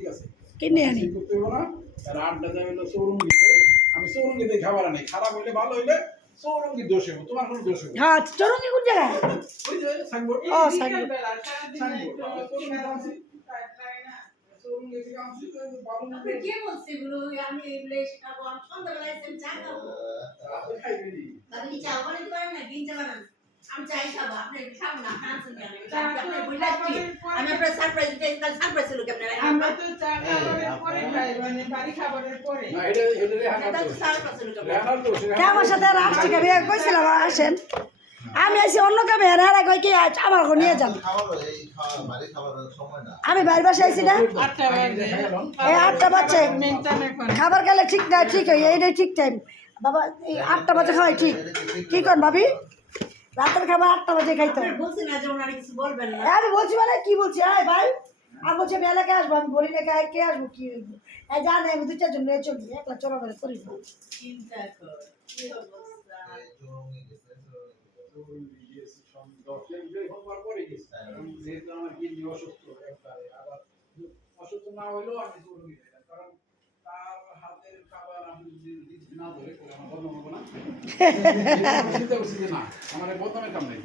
ঠিক আছে কিনে আনি করতে হবে না আর আড্ডা দেয় হলো চৌরঙ্গিতে আমি চৌরঙ্গিতে খাবার আনি খারাপ হইলে ভালো হইলে চৌরঙ্গি দোষ হবে তোমার কোনো দোষ হবে হ্যাঁ চরঙ্গি কোন জায়গায় ওই যে সাইনবোর্ড ও সাইকেল চৌরঙ্গি থেকে আনছি ভালো না কে বলছে এগুলো আমি এগুলো খাবো আমি সন্ধ্যাবেলায় চা খাবো রাতে খাইবে নি আপনি চা বানাতে পারেন না দিন চা বানান আমি চাই খাবো আপনি খাবো না খাচ্ছেন কেন আপনি বললাচ্ছি আমি আপনার সারপ্রাইজ দিতে কাল সারপ্রাইজ ছিল কেমন আমরা তো চা খাবারের পরে খাই মানে বাড়ি খাবারের পরে না এটা এটা তো সারপ্রাইজ ছিল কেমন আমার সাথে আসছে কে বিয়ে কইছিলাম আসেন আমি আছি অন্য কামে এরা কই কি আমার ঘর নিয়ে যান আমি বাইরে বসে আছি না 8টা বাজে এই 8টা বাজে মেনটেন এখন খাবার খেলে ঠিক না ঠিক হয় এইটাই ঠিক টাইম বাবা এই 8টা বাজে খাওয়াই ঠিক কি কর ভাবি রাতের খাবার 8টা বাজে খাইতে হয় বলছি না যে ওনারে কিছু বলবেন না আমি বলছি মানে কি বলছি হ্যাঁ ভাই আমি বলছি আমি এলাকায় আসবো আমি বলি না কে আসবো কি হইবো এই জানে আমি 2-4 জন নিয়ে চলি একলা চলাফেরা করি না চিন্তা কর কি অবস্থা যেহেতু আমার কিডনি অসুস্থ একবারে আবার অসুস্থ না হইলেও আমি চৌরঙ্গি যাইতাম কারণ তার হাতের খাবার আমি যদি না ধরে আমার বদনাম হবো না চিন্তা করছি যে না আমার বদনামের কাম নেই